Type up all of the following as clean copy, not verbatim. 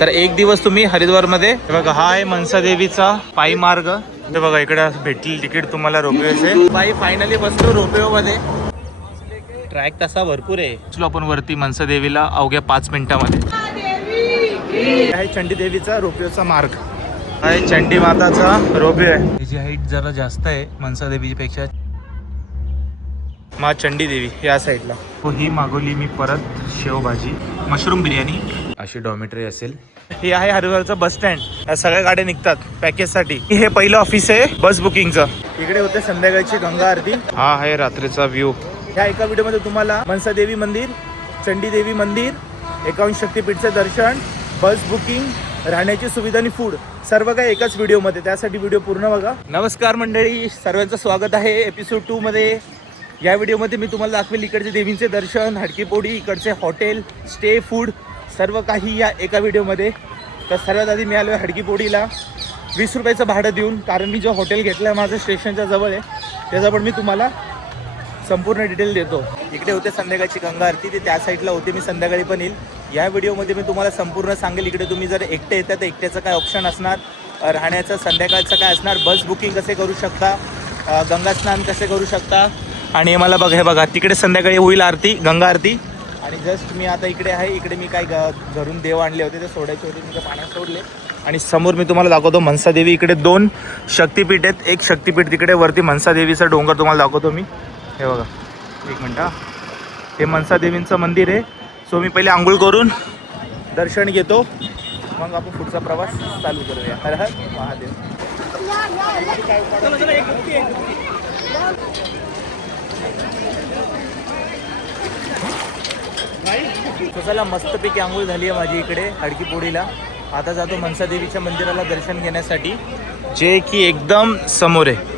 तर एक दिवस तुम्ही हरिद्वारमध्ये बघा, हा आहे मनसा देवीचा पायी मार्ग. ते बघा इकडे भेटतील तिकीट तुम्हाला रोपवेचे. बाई फायनली बसलो रोपवे मध्ये. ट्रॅक तसा भरपूर आहे. चलो आपण वरती मनसा देवीला अवघ्या 5 मिनिटांमध्ये. आहे चंडी देवीचा रोपवेचा मार्ग. आहे चंडी माताचा रोपवे आहे. त्याची हाईट जरा जास्त आहे मनसा देवी पेक्षा. मा चंडी देवी या साईडला. हो, ही मागवली मी परत शेवभाजी, मशरूम बिर्याणी, अशी डॉमेट्री असेल. हे आहे हरिद्वारचं बस स्टँड. या सगळ्या गाड्या निघतात पॅकेजसाठी. हे पहिलं ऑफिस आहे बस बुकिंगचं. इकडे होते संध्याकाळची गंगा आरती. हा आहे रात्रीचा व्ह्यू. ह्या एका व्हिडिओमध्ये तुम्हाला मनसा देवी मंदिर, चंडी देवी मंदिर, 51 शक्तीपीठचं दर्शन, बस बुकिंग, राहण्याची सुविधा आणि फूड सर्व काही एकाच व्हिडिओमध्ये. त्यासाठी व्हिडिओ पूर्ण बघा. नमस्कार मंडळी, सर्वांचं स्वागत आहे एपिसोड 2 मध्ये. या व्हिडिओमध्ये मी तुम्हाला दाखवेल इकडचे देवींचे दर्शन, हडकीपोडी, इकडचे हॉटेल, स्टे, फूड सर्व काही या एका व्हिडिओमध्ये. तर सर्वात आधी मी आलो आहे हडकीपोडीला 20 रुपयाचं भाडं देऊन, कारण मी जो हॉटेल घेतलं आहे माझं स्टेशनच्या जवळ आहे. त्याचा पण मी तुम्हाला संपूर्ण डिटेल देतो. इकडे होते संध्याकाळची गंगा आरती, ते त्या साईडला होते. मी संध्याकाळी पण येईल. या व्हिडिओमध्ये मी तुम्हाला संपूर्ण सांगेल इकडे तुम्ही जर एकटे येतात तर एकट्याचं काय ऑप्शन असणार, राहण्याचं संध्याकाळचं काय असणार, बस बुकिंग कसे करू शकता, गंगा स्नान कसे करू शकता. आणि मला बघा, हे बघा तिकडे संध्याकाळी होईल आरती, गंगा आरती. आणि जस्ट मी आता इकडे आहे. इकडे मी काय घरून देव आणले होते ते सोडायचे होते, मी ते पाण्यात सोडले. आणि समोर मी तुम्हाला दाखवतो मनसा देवी. इकडे 2 शक्तीपीठ आहेत. एक शक्तीपीठ तिकडे वरती मनसा देवीचा डोंगर तुम्हाला दाखवतो मी. हे बघा, एक मिनटं. हे मनसा देवींचं मंदिर आहे. सो मी पहिले आंघोळ करून दर्शन घेतो, मग आपण पुढचा प्रवास चालू करूया. हर हर महादेव. चला, मस्तपैकी आंघोळ झाली आहे माझी इकडे हडकीपोडीला. आता जातो मनसा देवीच्या मंदिराला दर्शन घेण्यासाठी, जे की एकदम समोर आहे.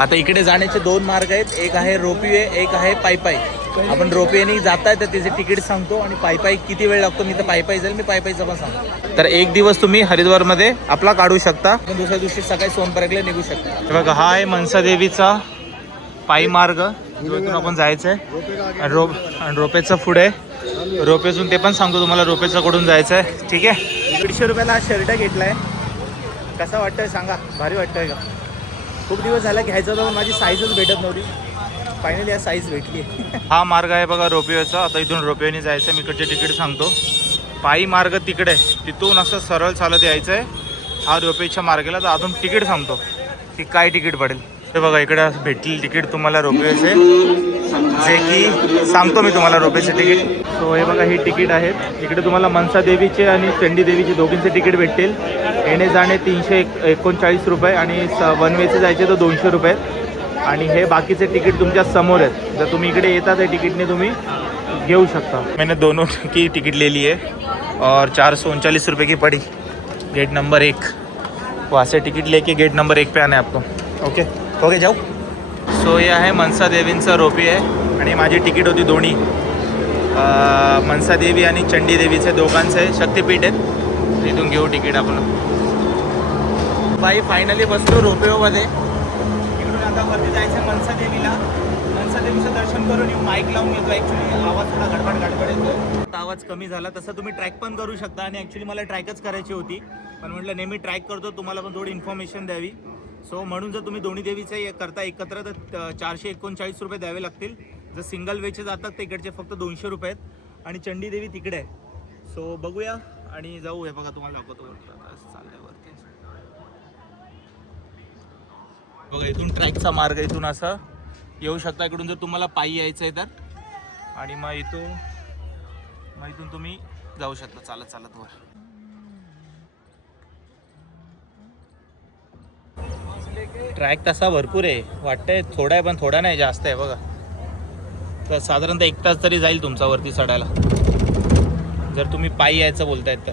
आता इकडे जाण्याचे 2 मार्ग आहेत. एक आहे रोपवे, एक आहे पायी. आपण रोपवेने जाताय तर त्याचे तिकीट सांगतो, आणि पायी किती वेळ लागतो. मी तर पायी जाईल, मी पायीचं पण सांगतो. तर एक दिवस तुम्ही हरिद्वारमध्ये आपला काढू शकता, पण दुसऱ्या दिवशी सकाळी सोनप्रयागला निघू शकता. बघा, हा आहे मनसा देवीचा पायी मार्ग, तिथून आपण जायचं आहे. आणि रोपेचं पुढे रोपेतून ते पण सांगतो तुम्हाला रोपेचं कडून जायचं आहे. ठीक आहे. 150 रुपयाला हा शर्ट घेतलाय. कसा वाटतंय सांगा, भारी वाटतंय का? खूप दिवस झाला घ्यायचं होतं, पण माझी साईजच भेटत नव्हती. फायनली या साईज भेटली. हा मार्ग आहे बघा रोपवेचा. आता इथून रोपवेने जायचं. मी इकडचे तिकीट सांगतो. पायी मार्ग तिकडे, तिथून असं सरळ चालत यायचं आहे. हा रोपवेच्या मार्गाला. तर अजून तिकीट सांगतो की काय तिकीट पडेल. ते बघा इकडे भेटतील तिकीट तुम्हाला रोपवेचे, जे की सांगतो मी तुम्हाला रोपवेचे तिकीट. सो हे बघा, हे तिकीट आहेत. इकडे तुम्हाला मनसा देवीचे आणि चंडी देवीचे दोघींचे तिकीट भेटतील. येणे जाणे 339 रुपये, आणि वन वेचे जायचे तर 200 रुपये. आणि हे बाकीचे तिकीट तुमच्या समोर आहेत. जर तुम्ही इकडे येता तर तिकीटने तुम्ही घेऊ शकता. मैंने दोनों की टिकट ले ली है और 439 रुपये की पड़ी. गेट नंबर 1 वहाँ से टिकट लेके गेट नंबर 1 पे आना है आपको. ओके जाऊ. सो हे आहे मनसा देवींचा रोपवे आहे. आणि माझी तिकीट होती दोन्ही, मनसा देवी आणि चंडी देवीचे दोघांचे शक्तीपीठ आहेत. इथून घेऊ तिकीट आपण. बाई फायनली बसलो रोपवेमध्ये. इकडून आता वरती जायचं मनसा देवीला. मनसा देवीचं दर्शन करून येऊ. माईक लावून घेतो. ॲक्च्युली आवाज थोडा गडबड येतो. आता आवाज कमी झाला. तसं तुम्ही ट्रॅक पण करू शकता. आणि ॲक्च्युली मला ट्रॅकच करायची होती, पण म्हटलं नेहमी ट्रॅक करतो, तुम्हाला पण थोडी इन्फॉर्मेशन द्यावी. सो म्हणून जर तुम्ही दोन्ही देवीचे करता एकत्र तर 439 रुपये द्यावे लागतील. जर सिंगल वेचे जातात तर इकडचे फक्त 200 रुपये आहेत. आणि चंडी देवी तिकडे आहे. सो बघूया आणि जाऊ. हे बघा तुम्हाला दाखवतो चालल्यावरती. बघा इथून ट्रॅकचा मार्ग, इथून असं येऊ शकता. इकडून जर तुम्हाला पायी यायचं आहे तर. आणि मग इथून तुम्ही जाऊ शकता चालत वर. ट्रॅक तसा भरपूर आहे. वाटतंय थोडा आहे, पण थोडा नाही, जास्त आहे. बघा तर साधारणतः 1 तास तरी जाईल तुमचा वरती चढायला, जर तुम्ही पायी यायचं बोलतायत तर.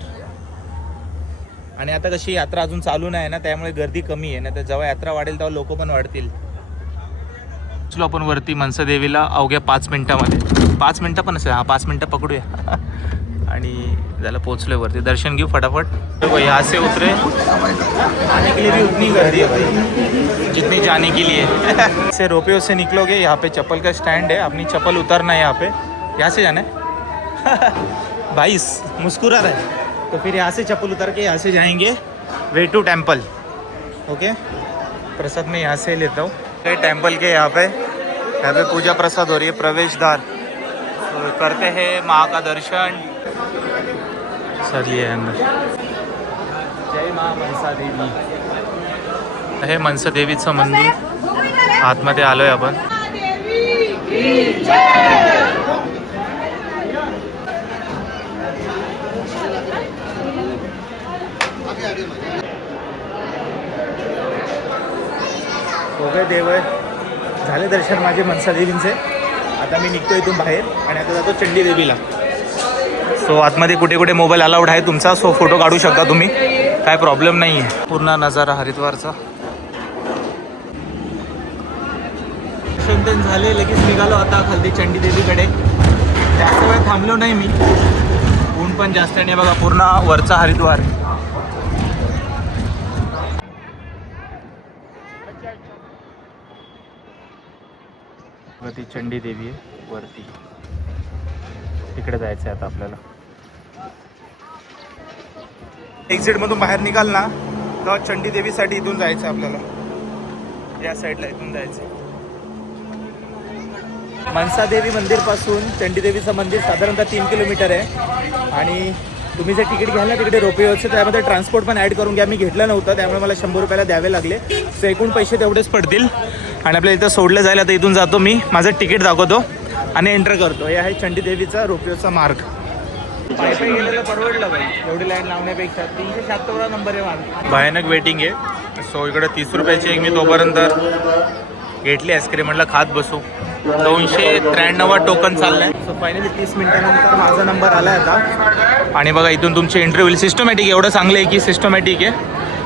आणि आता कशी यात्रा अजून चालू नाही ना, त्यामुळे गर्दी कमी आहे ना. तर जेव्हा यात्रा वाढेल तेव्हा लोक पण वाढतील. चलो आपण वरती मनसा देवीला अवघ्या 5 मिनिटामध्ये. 5 मिनटं पण असेल. 5 मिनटं पकडूया. आणि झालं पोचलोय वरती. दर्शन घेऊ फटाफट. तो यहाँ से उतरे, आने के लिए भी उतनी गर्दी है भाई जितनी जाने के लिए. से रोपवे से निकलोगे, यहाँ पे चप्पल का स्टैंड है. अपनी चप्पल उतारना है यहाँ पे. यहाँ से जाना है. भाई मुस्कुरा रहा है. तो फिर यहाँ से चप्पल उतर के यहाँ से जाएंगे वे टू टेम्पल। ओके, प्रसाद मैं यहाँ से लेता हूँ टेम्पल के। यहाँ पे पूजा प्रसाद हो रही है, प्रवेश द्वार। तो करते हैं माँ का दर्शन। चलिए अंदर। जय माँ मनसा देवी। हे मनसा देवीचं मंदिर, आतमध्ये आलोय आपण। हो गए देव, झाले दर्शन माझे मनसा देवींचे। आता मी निघतो इथून बाहेर आणि आता जातो चंडी देवीला। सो आतमध्ये कुठे कुठे मोबाईल अलाउड आहे तुमचा, सो फोटो काढू शकता तुम्ही, काय प्रॉब्लेम नाही आहे। पूर्ण नजारा हरिद्वारचा। दर्शन झाले, लगेच निघालो आता खालती चंडी देवीकडे। जास्त वेळ थांबलो नाही मी, ऊन पण जास्त नाही बघा, पूर्ण वरचा हरिद्वार। ती चंडी देवी आहे वरती, तिकडे जायचं आहे आता आपल्याला। एक्झिट मधून बाहेर निघाल ना तेव्हा चंडी देवीसाठी इथून जायचं आपल्याला, या साईडला इथून जायचं। मनसा देवी मंदिर पासून चंडी देवीचं मंदिर साधारणतः 3 किलोमीटर आहे। आणि तुम्ही जे तिकीट घ्याल ना तिकडे रोपवेचं, त्यामध्ये ट्रान्सपोर्ट पण ॲड करून घ्या। मी घेतलं नव्हतं त्यामुळे मला 100 रुपयाला द्यावे लागले, सो एकूण पैसे तेवढेच पडतील। आणि आपल्याला इथं सोडलं जायला, तर इथून जातो मी, माझं तिकीट दाखवतो आणि एंटर करतो। हे आहे चंडी देवीचा रोपवेचा मार्ग। पायी गेलं तर परवडलं बाई, एवढी लाईन लावण्यापेक्षा। 376 नंबर आहे माझा। भयानक वेटिंग आहे। सो इकडे 30 रुपयाची एक मी तोपर्यंत घेतली आईस्क्रीम, म्हटलं खात बसू। 293 टोकन चाललंय। सो फायनली 30 मिनिटानंतर माझा नंबर आला आता। आणि बघा इथून तुमची एंट्री होईल। सिस्टमॅटिक एवढं चांगलं आहे की सिस्टमॅटिक आहे।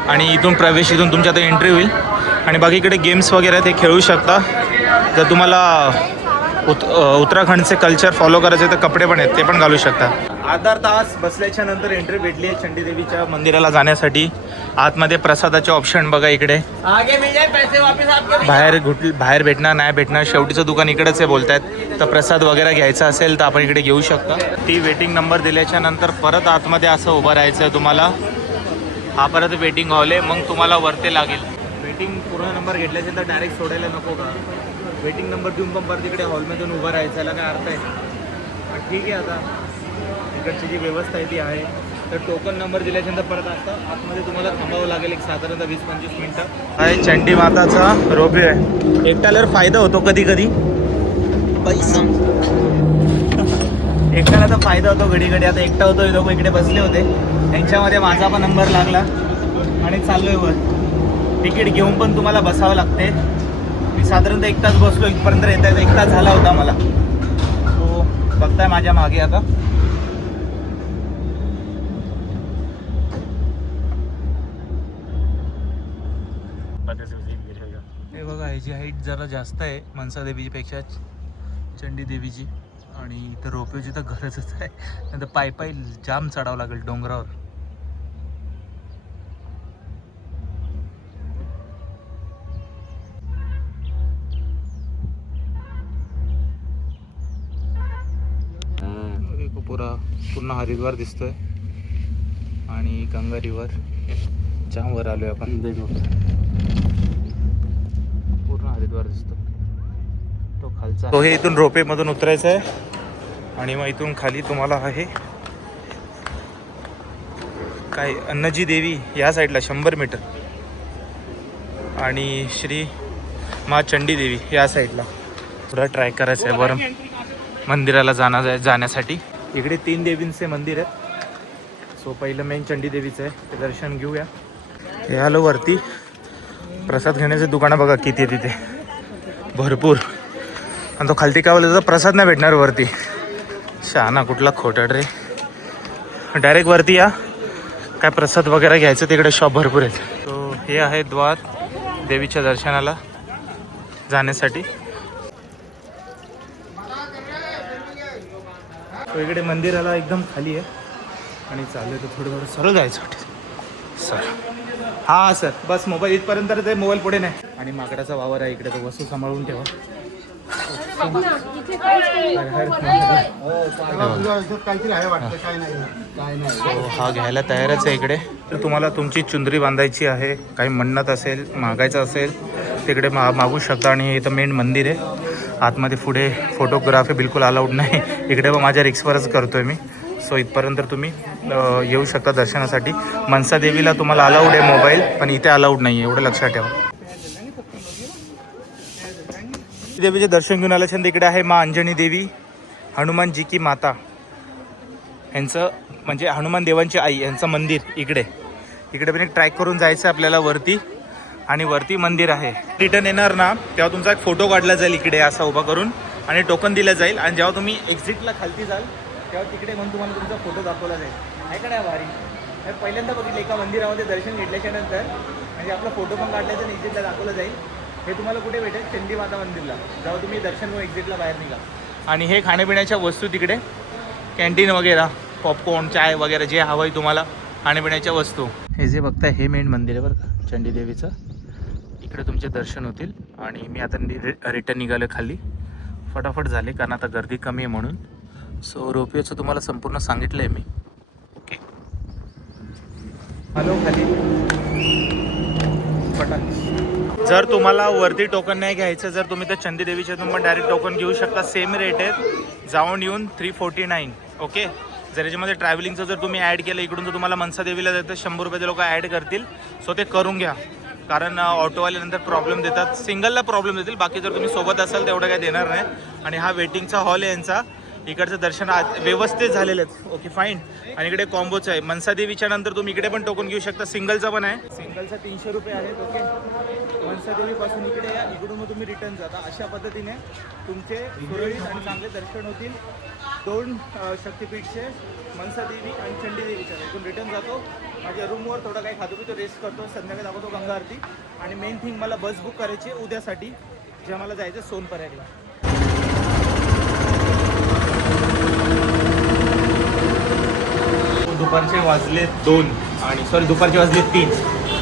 आणि इथून प्रवेश, इथून तुमच्या आता एंट्री होईल। आणि बाकी इकडे गेम्स वगैरे ते खेळू शकता। जर तुम्हाला उत्तराखंडचे कल्चर फॉलो करायचे तर कपडे पण आहेत, ते पण घालू शकता। अर्धा तास बसल्याच्या नंतर एंट्री भेटली आहे चंडी देवीच्या मंदिराला जाण्यासाठी। आतमध्ये प्रसादाचे ऑप्शन बघा इकडे। बाहेर भेटणार नाही भेटणार, शेवटीचं दुकान इकडेच आहे बोलतायत। तर प्रसाद वगैरे घ्यायचा असेल तर आपण इकडे घेऊ शकता। ती वेटिंग नंबर दिल्याच्या नंतर परत आतमध्ये असं उभं राहायचं आहे तुम्हाला। हा परत वेटिंग हॉल आहे, मग तुम्हाला वरती लागेल। वेटिंग पूर्ण नंबर घेतल्याच्या तर डायरेक्ट सोडायला नको का? वेटिंग नंबर देऊन पण परत तिकडे हॉलमधून उभं राहायचं, याला काय अर्थ आहे? पण ठीक आहे, आता इकडची जी व्यवस्था आहे ती आहे। तर टोकन नंबर दिल्याच्यानंतर परत असं आतमध्ये तुम्हाला थांबावं लागेल एक साधारणतः 20-25 मिनटं। आहे चंडी माताचा रोपवे आहे। एकट्याला फायदा होतो कधी कधी, पैसा एकट्याला तर फायदा होतो घडी घडी। आता एकटा होतो, लोक इकडे बसले होते, त्यांच्यामध्ये माझा पण नंबर लागला आणि चाललोय वर। तिकीट घेऊन पण तुम्हाला बसावं लागते। मी साधारणतः 1 तास बसलो, इथपर्यंत येता येता 1 तास झाला होता मला। सो बघताय माझ्या मागे आता हे बघा, ह्याची हाईट जरा जास्त आहे मनसा देवीची पेक्षा, चंडी देवीची। आणि इथं रोपवेची तर गरजच आहे, नाही तर पायी जाम चढावं लागेल डोंगरावर। पूर्ण हरिद्वार दिसतोय आणि गंगा रिव्हर जाम वर आलोय आपण। पूर्ण हरिद्वार दिसतो तो खालचा। तो हे इथून रोपे मधून उतरायचं आहे आणि मग इथून खाली तुम्हाला आहे काय अन्नजी देवी या साईडला 100 मीटर आणि श्री माँ चंडी देवी या साईडला थोडा ट्राय करायचं आहे वर मंदिराला जाण्यासाठी। इकडे 3 देवींचे मंदिर आहेत। सो पहिलं मेन चंडी देवीचं आहे, ते दर्शन घेऊया। हे आलो वरती, प्रसाद घेण्याचे दुकानं बघा किती आहे तिथे, भरपूर। आणि तो खालती काय बोलतो, प्रसाद नाही भेटणार वरती। शहाणा कुठला खोटाड रे, डायरेक्ट वरती या, काय प्रसाद वगैरे घ्यायचं तिकडे शॉप भरपूर आहेत। तो हे आहे द्वार देवीच्या दर्शनाला जाण्यासाठी। तो इकडे मंदिराला एकदम खाली आहे आणि चालू आहे, तर थोडं सरळ जायचं वाटतं सर। हां सर, बस मोबाईल इथपर्यंत, ते मोबाईल पुढे नाही। आणि माकडाचा वावर आहे इकडे, तो वस्तू सांभाळून ठेवा। काहीतरी आहे वाटतं, काय नाही काय नाही. हा घ्यायला तयारच आहे इकडे. तर तुम्हाला तुमची चुंदरी बांधायची आहे, काही मन्नत असेल, मागायचं असेल तिकडे मागू शकता. आणि हे इथं मेन मंदिर आहे. आतमध्ये पुढे फोटोग्राफी बिलकुल अलाउड नाही. इकडे पण माझ्या रिक्सवरच करतोय मी. सो इथपर्यंत तुम्ही येऊ शकता दर्शनासाठी. मनसा देवीला तुम्हाला अलाउड आहे मोबाईल, पण इथे अलाउड नाही आहे, एवढं लक्षात ठेवा. देवीचे दर्शन घेऊन आल्याच्यानंतर इकडे आहे माँ अंजनी देवी, हनुमानजी की माता यांचं, म्हणजे हनुमान देवांची आई यांचं मंदिर इकडे. इकडे पण एक ट्रॅक करून जायचं आहे आपल्याला वरती, आणि वरती मंदिर आहे. रिटर्न येणार ना तेव्हा तुमचा एक फोटो काढला जाईल इकडे असा उभा करून, आणि टोकन दिलं जाईल. आणि जेव्हा तुम्ही एक्झिटला खालती जाल तेव्हा तिकडे म्हणून तुम्हाला तुमचा फोटो दाखवला जाईल. आहे का नाही भारी? पहिल्यांदा बघितलं एका मंदिरामध्ये दर्शन घेतल्याच्या नंतर, म्हणजे आपला फोटो पण काढल्याचा आणि एक्झिटला दाखवला जाईल. हे तुम्हाला कुठे भेटेल? चंडी माता मंदिरला, जेव्हा तुम्ही दर्शन व एक्झिटला बाहेर निघा. आणि हे खाण्यापिण्याच्या वस्तू तिकडे, कॅन्टीन वगैरे, पॉपकॉर्न, चाय वगैरे जे हवं आहे तुम्हाला खाण्यापिण्याच्या वस्तू. हे जे बघताय हे मेन मंदिर आहे बरं का, चंडी देवीचं. इकडे तुमचे दर्शन होतील. आणि मी आता रिटर्न निघालो खाली, फटाफट झाले कारण आता गर्दी कमी आहे म्हणून. सो रोपवेचं तुम्हाला संपूर्ण सांगितलं आहे मी. ओके, हॅलो खाली फटाक. जर तुम्हाला वरती टोकन नाही घ्यायचं, जर तुम्ही तर चंदी देवीच्या पण डायरेक्ट टोकन घेऊ शकता. सेम रेट आहेत, जाऊन येऊन 349. ओके. जर याच्यामध्ये ट्रॅव्हलिंगचं जर तुम्ही ॲड केलं इकडून, तर तुम्हाला मनसा देवीला जातं 100 रुपये ते लोक ॲड करतील. सो ते करून घ्या, कारण ऑटोवाले नंतर प्रॉब्लेम देतात. सिंगलला प्रॉब्लेम देतील, बाकी जर तुम्ही सोबत असाल तेवढं काही देणार नाही. आणि हा वेटिंगचा हॉल आहे यांचा. इकडचं दर्शन व्यवस्थित झालेलं आहे. Okay fine. आणि इकडे कॉम्बोचं आहे. मनसा देवीच्या नंतर तुम्ही इकडे पण टोकन घेऊ शकता. सिंगलचा पण आहे. सिंगलचा 300 रुपये आहेत. ओके. मनसा देवीपासून इकडे या, इकडून मग तुम्ही रिटर्न जाता. अशा पद्धतीने तुमचे सुरळीत आणि चांगले दर्शन होतील. 2 शक्तिपीठचे, मनसा देवी आणि चंडी देवीच्या. इथून रिटर्न जातो, माझ्या रूमवर थोडा काही खातो पितो, रेस्ट करतो, संध्याकाळी दाखवतो गंगा आरती. आणि मेन थिंग मला बस बुक करायची आहे उद्यासाठी, जे मला जायचं सोनपर्याला. दुपारचे वाजले 2 आणि दुपारचे वाजले 3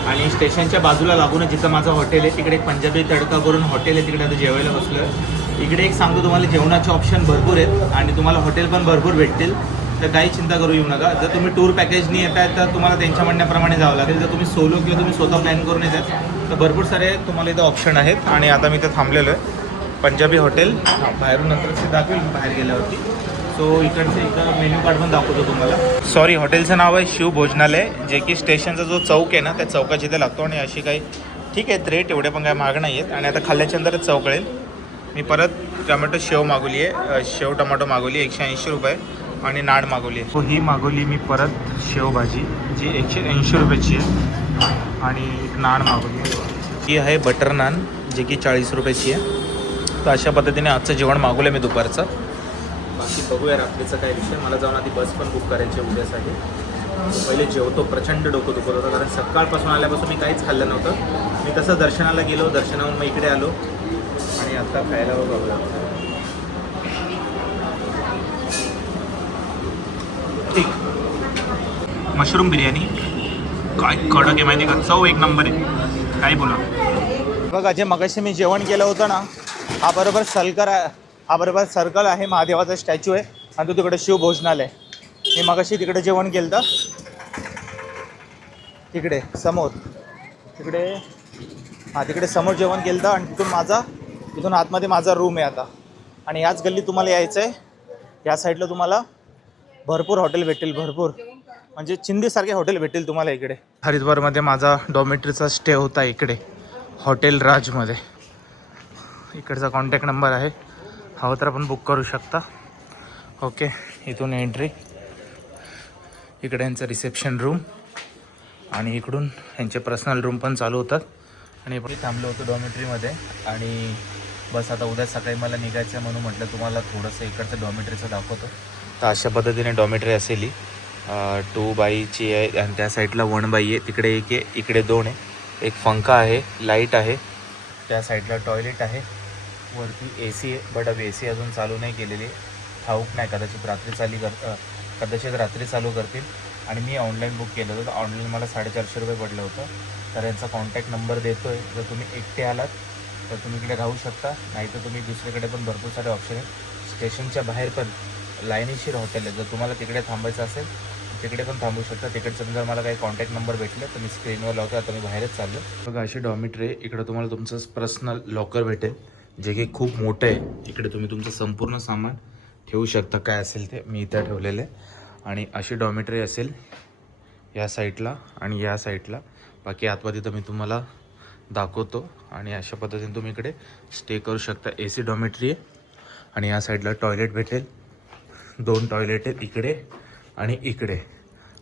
आणि स्टेशनच्या बाजूला लागूनच जिथं माझं हॉटेल आहे तिकडे एक पंजाबी तडका करून हॉटेल आहे. तिकडे आता जेवायला बसलो. इकडे एक सांगतो तुम्हाला, जेवणाचे ऑप्शन भरपूर आहेत आणि तुम्हाला हॉटेल पण भरपूर भेटतील. तर काही चिंता करू येऊ नका. जर तुम्ही टूर पॅकेजनी येत आहे तर तुम्हाला त्यांच्या म्हणण्याप्रमाणे जावं लागेल. जर तुम्ही सोलो किंवा तुम्ही स्वतः प्लॅन करून येत आहेत तर भरपूर सारे तुम्हाला इथं ऑप्शन आहेत. आणि आता मी इथं थांबलेलो आहे पंजाबी हॉटेल. बाहेरून नंतर ते दाखवेल बाहेर गेल्यावरती. सो इकडचं एकदा मेन्यू कार्ड पण दाखवतो तुम्हाला. सॉरी, हॉटेलचं नाव आहे शिव भोजनालय, जे की स्टेशनचा जो चौक आहे ना त्या चौकाच्या इथे लागतो. आणि अशी काही ठीक आहेत रेट, एवढे पण काय महाग नाही आहेत. आणि आता खाल्ल्याच्या नंतरच चव कळेल. मी परत टमॅटो शेव मागवली आहे, शेव टमाटो मागवली 180 रुपये. आणि नाड मागवली आहे. ही मागवली मी परत शेवभाजी, जी 180 रुपयाची आहे. आणि एक नान मागवली, ही आहे बटर नान, जे की 40 रुपयाची आहे. तर अशा पद्धतीने आजचं जेवण मागवलं मी दुपारचं. बाकी बघूया रात्रीचा काय विषय. मला जाऊन आधी बस पण बुक करायची उद्यासाठी. पहिले जेवतो, प्रचंड डोकं दुखत होतं कारण सकाळपासून आल्यापासून मी काहीच खाल्लं नव्हतं. मी तसं दर्शनाला गेलो, दर्शनाहून मग इकडे आलो आणि आत्ता खायला बघूया. ठीक, मशरूम बिर्याणी काय कडक आहे माहिती का, चव एक नंबर आहे, काय बोला. बघा, जे मगाशी मी जेवण केलं होतं ना, हा बरोबर सर्कल आहे, महादेवाचा स्टॅच्यू आहे. आणि तो तिकडे शिव भोजनालय. मी मगाशी तिकडे जेवण केलं तर तिकडे समोर, तिकडे समोर जेवण केलं तर. आणि तिथून आतमध्ये माझा रूम आहे आता. आणि याच गल्ली तुम्हाला यायचं आहे. या साईडला तुम्हाला भरपूर हॉटेल भेटेल, भरपूर म्हणजे चिंदीसारखे हॉटेल भेटेल तुम्हाला इकडे. हरिद्वारमध्ये माझा डॉमेट्रीचा स्टे होता इकडे हॉटेल राजमध्ये. इकडचा कॉन्टॅक्ट नंबर आहे, हवं तर आपण बुक करू शकता. ओके, इथून एंट्री, इकडे यांचं रिसेप्शन रूम आणि इकडून यांचे पर्सनल रूम पण चालू होतात. आणि इकडे थांबलो होतो डॉमेट्रीमध्ये. आणि बस आता उद्या सकाळी मला निघायचं आहे म्हणून म्हटलं तुम्हाला थोडंसं इकडचं डॉमेट्रीचं दाखवतो. तर अशा पद्धतीने डॉमेट्री असेल ही 2 बायची आहे आणि त्या साईडला 1 बाई आहे. तिकडे 1 आहे, इकडे 2 आहे. एक पंखा आहे, लाईट आहे, त्या साईडला टॉयलेट आहे, वरती AC आहे. बट अब AC अजून चालू नाही केलेली, ठाऊक नाही, कदाचित रात्री चालू करतील. आणि मी ऑनलाईन बुक केलं होतं, तर ऑनलाईन मला 450 रुपये पडलं होतं. तर यांचा कॉन्टॅक्ट नंबर देतो आहे. जर तुम्ही एकटे आलात तर तुम्ही इकडे राहू शकता, नाही तर तुम्ही दुसरीकडे पण भरपूर सारे ऑप्शन आहेत. स्टेशनच्या बाहेर पण लाईनीशीर हॉटेल आहे. जर तुम्हाला तिकडे थांबायचं असेल तिकडे पण थांबू शकता. तिकडचं जर मला काही कॉन्टॅक्ट नंबर भेटले तर मी स्क्रीनवर लावतो. आता मी बाहेरच चाललो. बघा अशी डॉमिटरी, इकडे तुम्हाला तुमचं पर्सनल लॉकर भेटेल जे की खूप मोठं आहे. इकडे तुम्ही तुमचं संपूर्ण सामान ठेवू शकता, काय असेल ते मी इथं ठेवलेलं आहे. आणि अशी डॉमिटरी असेल या साईडला आणि या साईडला. बाकी आतमध्ये तर मी तुम्हाला दाखवतो. आणि अशा पद्धतीने तुम्ही इकडे स्टे करू शकता. AC डॉमिटरी आहे आणि या साईडला टॉयलेट भेटेल. 2 टॉयलेट आहेत इकडे आणि इकडे.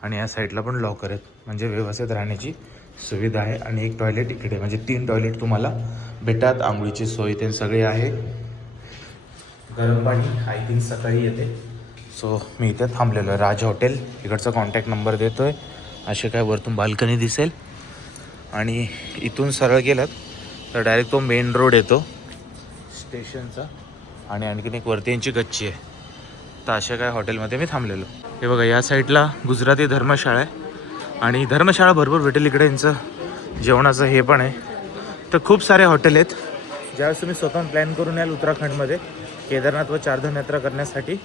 आणि या साईडला पण लॉकर आहेत, म्हणजे व्यवस्थित राहण्याची सुविधा आहे. आणि एक टॉयलेट इकडे, म्हणजे 3 टॉयलेट तुम्हाला भेटतात. आंघोळीची सोय ते सगळे आहे. गरम पाणी आय थिंक सकाळी येते. सो मी इथे थांबलेलो आहे. राज हॉटेल, इकडचा कॉन्टॅक्ट नंबर देतो आहे. असे काय वरतून बाल्कनी दिसेल आणि इथून सरळ गेलात तर डायरेक्ट तो मेन रोड येतो स्टेशनचा. आणि आणखीन एक वरती यांची गच्ची आहे. तर अशा काय हॉटेलमध्ये मी थांबलेलो. हे बघा या साईडला गुजराती धर्मशाळा आहे आणि धर्मशाळा भरपूर भेटेल इकडे. यांचं जेवणाचं हे पण आहे. तर खूप सारे हॉटेल आहेत. ज्यावेळेस तुम्ही स्वतःहून प्लॅन करून याल उत्तराखंडमध्ये केदारनाथ व चारधाम यात्रा करण्यासाठी,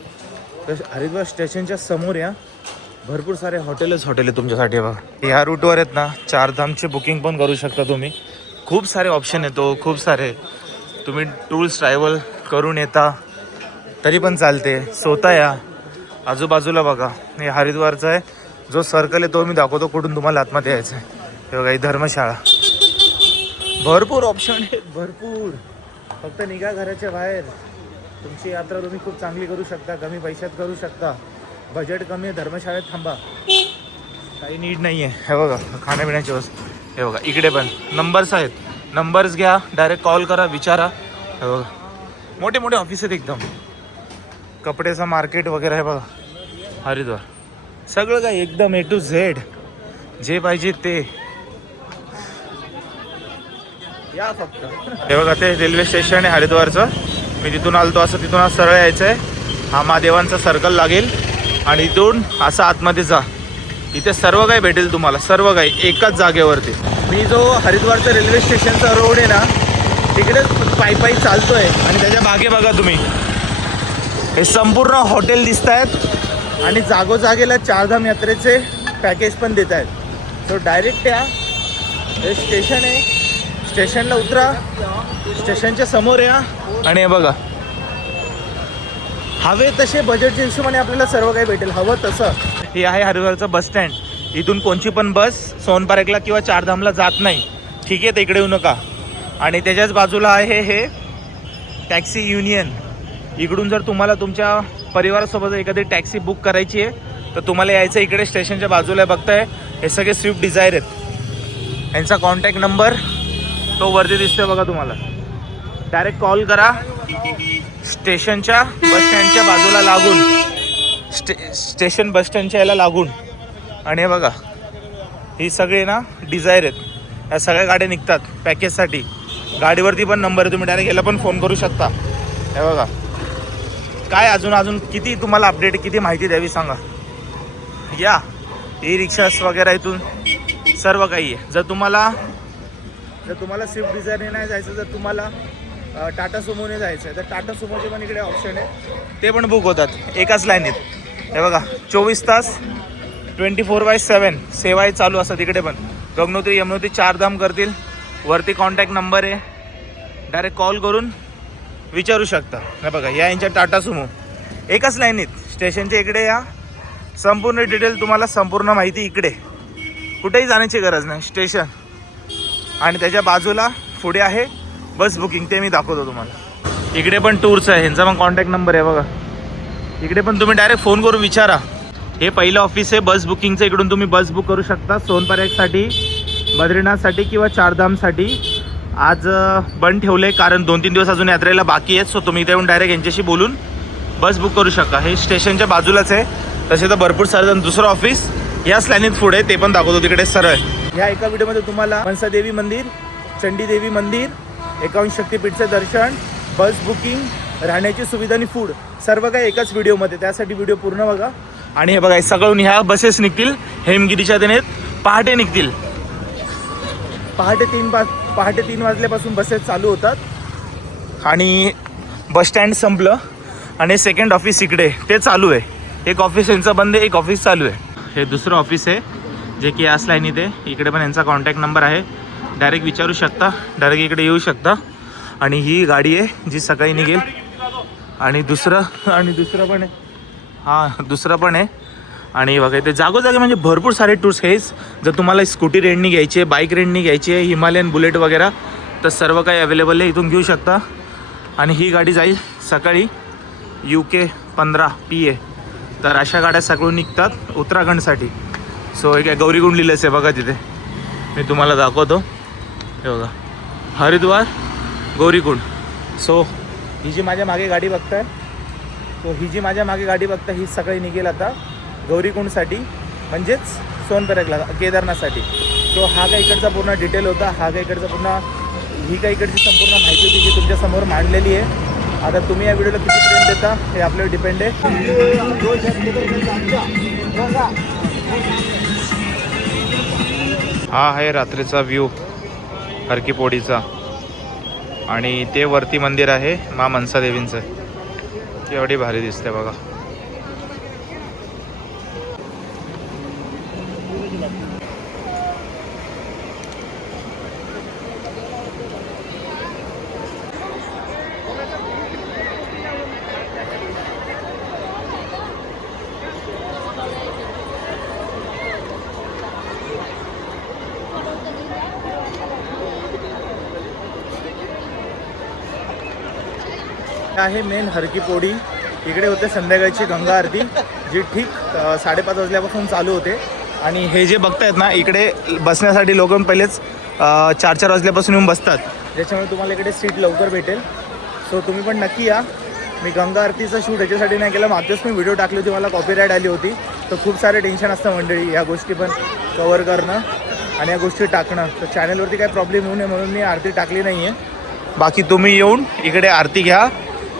तर हरिद्वार स्टेशनच्या समोर या भरपूर सारे हॉटेल आहे तुमच्यासाठी. बघा ह्या रूटवर आहेत ना, चारधामची बुकिंग पण करू शकता तुम्ही. खूप सारे ऑप्शन येतो, खूप सारे. तुम्ही टूर्स ट्रॅव्हल करून येता तरी पण चालते. स्वतः या. आजूबाजूला बघा हे हरिद्वारचा आहे जो सर्कल आहे तो मी दाखवतो कुठून तुम्हाला आतमध्ये यायचं आहे. हे बघा ही धर्मशाळा. भरपूर ऑप्शन आहेत, भरपूर. फक्त निघा घराच्या बाहेर. तुमची यात्रा तुम्ही खूप चांगली करू शकता, कमी पैशात करू शकता. बजेट कमी आहे, धर्मशाळेत थांबा, काही नीड नाही आहे. हे बघा खाण्यापिण्याची वस्तू. हे बघा इकडे पण नंबर्स आहेत. नंबर्स घ्या, डायरेक्ट कॉल करा, विचारा. हे बघा मोठे मोठे ऑफिस आहेत एकदम. कपड्याचं मार्केट वगैरे आहे बघा हरिद्वार. सगळं काही एकदम A to Z, जे पाहिजे ते या फक्त. हे बघा ते रेल्वे स्टेशन आहे हरिद्वारचं. मी तिथून आलतो, असं तिथून सरळ यायचं आहे. हा महादेवांचा सर्कल लागेल आणि इथून असं आतमध्ये जा. इथे सर्व काही भेटेल तुम्हाला, सर्व काही एकाच जागेवरती. मी जो हरिद्वारचा रेल्वे स्टेशनचा रोड आहे ना तिकडेच पायी चालतोय आणि त्याच्या मागे बघा तुम्ही हे संपूर्ण हॉटेल दिसत आहेत आणि जागोजागेला चारधाम यात्रेचे पॅकेज पण देत आहेत. सो डायरेक्ट या, हे स्टेशन आहे, स्टेशनला उतरा, स्टेशनच्या समोर या आणि हे बघा हवे तसे बजेटच्या हिशोबाने आपल्याला सर्व काही भेटेल, हवं तसं. हे आहे हरिद्वारचं बस स्टँड. इथून कोणची पण बस सोनपारेकला किंवा चारधामला जात नाही, ठीक आहे, तर इकडे येऊ नका. आणि त्याच्याच बाजूला आहे हे टॅक्सी युनियन. इकडून जर तुम्हाला तुमच्या परिवारासोबत एखादी टॅक्सी बुक करायची आहे तर तुम्हाला यायचं इकडे स्टेशनच्या बाजूला. बघताय हे सगळे स्विफ्ट डिझायर आहेत. यांचा कॉन्टॅक्ट नंबर तो वरती दिसतोय बघा तुम्हाला. डायरेक्ट कॉल करा. स्टेशनच्या बसस्टँडच्या बाजूला लागून, स्टेशन बसस्टँडच्या याला लागून. आणि हे बघा ही सगळे ना डिझायर आहेत. या सगळ्या गाड्या निघतात पॅकेजसाठी. गाडीवरती पण नंबर आहे, तुम्ही डायरेक्ट याला पण फोन करू शकता. हे बघा काय अजून किती तुम्हाला अपडेट, किती माहिती द्यावी सांगा. या ई रिक्षास वगैरे इथून सर्व काही आहे. जर तुम्हाला स्विफ्ट डिझायरने नाही जायचं, जर तुम्हाला टाटा सुमोने जायचं आहे तर टाटा सुमोचे पण इकडे ऑप्शन आहे, ते पण बुक होतात एकाच लाईनीत. हे बघा 24 तास 24/7 सेवाही चालू असतात तिकडे पण. गंगोत्री यमुनोत्री चारधाम करतील. वरती कॉन्टॅक्ट नंबर आहे, डायरेक्ट कॉल करून विचारू शकता. हे बघा या यांच्या टाटा सुमो एकाच लाईनीत स्टेशनच्या इकडे या. संपूर्ण डिटेल तुम्हाला, संपूर्ण माहिती इकडे, कुठेही जाण्याची गरज नाही. स्टेशन आणि त्याच्या बाजूला पुढे आहे बस बुकिंग, ते मी दाखवतो तुम्हाला. इकडे पण टूर्स आहे, ह्यांचा पण कॉन्टॅक्ट नंबर आहे बघा. इकडे पण तुम्ही डायरेक्ट फोन करून विचारा. हे पहिलं ऑफिस आहे बस बुकिंगचं. इकडून तुम्ही बस बुक करू शकता सोनपारेकसाठी, बद्रीनाथसाठी किंवा चारधामसाठी. आज बंद ठेवलं आहे कारण 2-3 दिवस अजून यात्रेला बाकी आहेत. सो तुम्ही इथे येऊन डायरेक्ट यांच्याशी बोलून बस बुक करू शकता. हे स्टेशनच्या बाजूलाच आहे. तसे तर भरपूर सारे. दुसरं ऑफिस याच लाईनीत पुढे आहे, ते पण दाखवतो तिकडे सरळ. ह्या एका व्हिडिओमध्ये तुम्हाला मनसादेवी मंदिर, चंडीदेवी मंदिर, 51 शक्तीपीठचं दर्शन, बस बुकिंग, राहण्याची सुविधा आणि फूड सर्व काही एकाच व्हिडिओमध्ये. त्यासाठी व्हिडिओ पूर्ण बघा. आणि हे बघा हे सगळून ह्या बसेस निघतील हेमगिरीच्या दिनेत. पहाटे निघतील. पहाटे 3 वाजल्यापासून बसेस चालू होतात. आणि बस स्टँड संपलं आणि सेकंड ऑफिस इकडे ते चालू आहे. एक ऑफिस यांचं बंद आहे, एक ऑफिस चालू आहे. हे दुसरं ऑफिस आहे जे की याच लाईनीत आहे. इकडे पण यांचा कॉन्टॅक्ट नंबर आहे, डायरेक्ट विचारू शकता, डायरेक्ट इकडे येऊ शकता. आणि ही गाडी आहे जी सकाळी निघेल. आणि दुसरं पण आहे, हां दुसरं पण आहे. आणि बघा इथे जागोजागी म्हणजे भरपूर सारे टूर्स हेच. जर तुम्हाला स्कूटी रेंटनी घ्यायची आहे, बाईक रेंटनी घ्यायची आहे, हिमालयन बुलेट वगैरे, तर सर्व काही अवेलेबल आहे, इथून घेऊ शकता. आणि ही गाडी जाईल सकाळी UK 15 PA. तर अशा गाड्या सगळं निघतात उत्तराखंडसाठी. सो एक गौरीकुंड लिहिलंच आहे बघा तिथे, मी तुम्हाला दाखवतो. हे बघा हरिद्वार गौरीकुंड. सो ही जी माझ्या मागे गाडी बघताय, ही सकाळी निघेल आता गौरीकुंडसाठी, म्हणजेच सोनपेरकला केदारनाथसाठी. सो हा काय इकडचा पूर्ण डिटेल होता, ही काय इकडची संपूर्ण माहिती होती जी तुमच्यासमोर मांडलेली आहे. आता तुम्ही या व्हिडिओला किती प्रेम देता हे आपल्यावर डिपेंड आहे. हा आहे रात्रीचा व्ह्यू हरकी पोडीचा. आणि ते वरती मंदिर आहे मा मनसा देवींचं, एवढी भारी दिसते बघा. आहे मेन हरकी पोडी. इकडे होते संध्याकाळची गंगा आरती जी ठीक 5:30 वाजल्यापासून चालू होते. आणि हे जे बघतायत ना, इकडे बसण्यासाठी लोक पहिलेच 4 वाजल्यापासून येऊन बसतात, ज्याच्यामुळे तुम्हाला इकडे सीट लवकर भेटेल. सो तुम्ही पण नक्की या. मी गंगा आरतीचं शूट याच्यासाठी नाही केलं, मागच्याच मी व्हिडिओ टाकली होती, मला कॉपीराईट आली होती. तर खूप सारे टेन्शन असतं मंडळी या गोष्टी पण कवर करणं आणि या गोष्टी टाकणं. तर चॅनलवरती काही प्रॉब्लेम होऊ नये म्हणून मी आरती टाकली नाही आहे. बाकी तुम्ही येऊन इकडे आरती घ्या,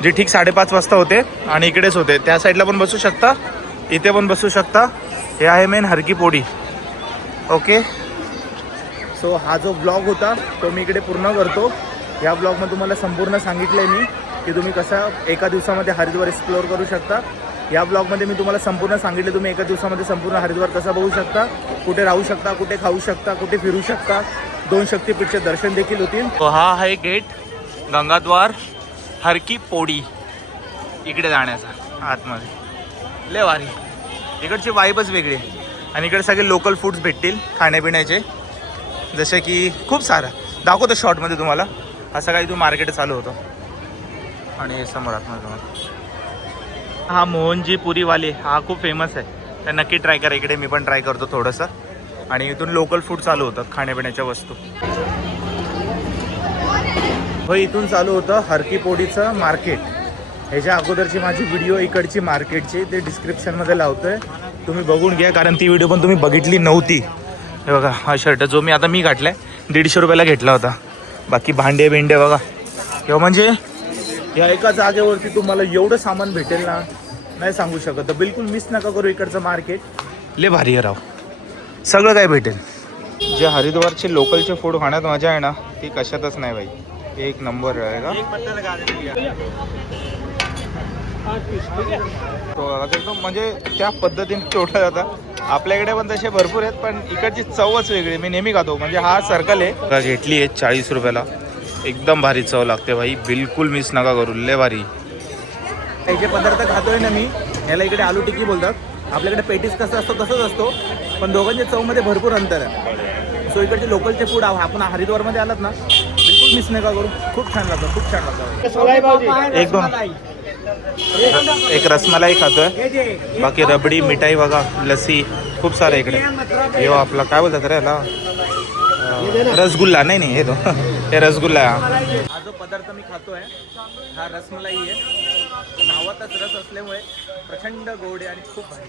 जे ठीक 5:30 वाजता होते आणि इकडेच होते. त्या साईडला पण बसू शकता, इथे पण बसू शकता. हे आहे मेन हरकी पोडी. ओके, सो हा जो ब्लॉग होता तो मी इकडे पूर्ण करतो. या ब्लॉगमध्ये तुम्हाला संपूर्ण सांगितलं आहे मी की तुम्ही कसं एका दिवसामध्ये हरिद्वार एक्सप्लोअर करू शकता. या ब्लॉगमध्ये मी तुम्हाला संपूर्ण सांगितलं तुम्ही एका दिवसामध्ये संपूर्ण हरिद्वार कसं बघू शकता, कुठे राहू शकता, कुठे खाऊ शकता, कुठे फिरू शकता. 2 शक्तिपीठचे दर्शन देखील होतील. तो हा आहे गेट गंगाद्वार हरकी पोडी इकडे जाण्याचा आतमध्ये. लय भारी, इकडची वाईबच वेगळी आहे. आणि इकडे सगळे लोकल फूड्स भेटतील खाण्यापिण्याचे, जसे की खूप सारं दाखवतो शॉर्टमध्ये तुम्हाला. असं काही मार्केट चालू होतं. आणि समोर आतमध्ये तुम्हाला हा मोहनजी पुरीवाले हा खूप फेमस आहे, तर नक्की ट्राय करा. इकडे मी पण ट्राय करतो थोडंसं. आणि इथून लोकल फूड चालू होतं, खाण्यापिण्याच्या वस्तू. हो, इथून चालू होतं हरकी पोडीचं मार्केट. ह्याच्या अगोदरची माझी व्हिडिओ इकडची मार्केटची ते डिस्क्रिप्शनमध्ये लावतोय, तुम्ही बघून घ्या, कारण ती व्हिडिओ पण तुम्ही बघितली नव्हती. हे बघा हा शर्ट जो मी घातलाय 150 रुपयाला घेतला होता. बाकी भांडे बिंडे बघा, किंवा म्हणजे या एका जागेवरती तुम्हाला एवढं सामान भेटेल ना, नाही सांगू शकत. तर बिलकुल मिस नका करू इकडचं मार्केट, लय भारी आहे राव. सगळं काय भेटेल. जे हरिद्वारचे लोकलचे फूड खाण्यात मजा आहे ना, ती कशातच नाही बाई. एक नंबर आहे का तो, म्हणजे त्या पद्धतीने तोडला जातं. आपल्याकडे पण तसे भरपूर आहेत, पण इकडची चवच वेगळी. मी नेहमी खातो. म्हणजे हा सर्कल आहे, घेतली आहे 40 रुपयाला. एकदम भारी चव लागते भाई, बिलकुल मिस नका करू, लय भारी. हे जे पदार्थ खातोय ना मी, याला इकडे आलू टिक्की बोलतात. आपल्याकडे पेटीस कसं असतो तसंच असतो, पण दोघांच्या चवमध्ये भरपूर अंतर आहे. सो इकडचे लोकलचे फूड आपण हरिद्वारमध्ये आलात ना, बिलकुल मिस नका करू. खूप छान लागतं, खूप छान लागतं. एक रसमलाई खातोय, बाकी रबडी मिठाई बघा, लस्सी खूप सारं इकडे. यो आपला काय बोलतात रे याला, रसगुल्ला. नाही हे तो हे रसगुल्ला. हा जो पदार्थ मी खातोय हा रसमलाई आहे. नावातच रस असल्यामुळे प्रचंड गोड आहे आणि खूप भारी.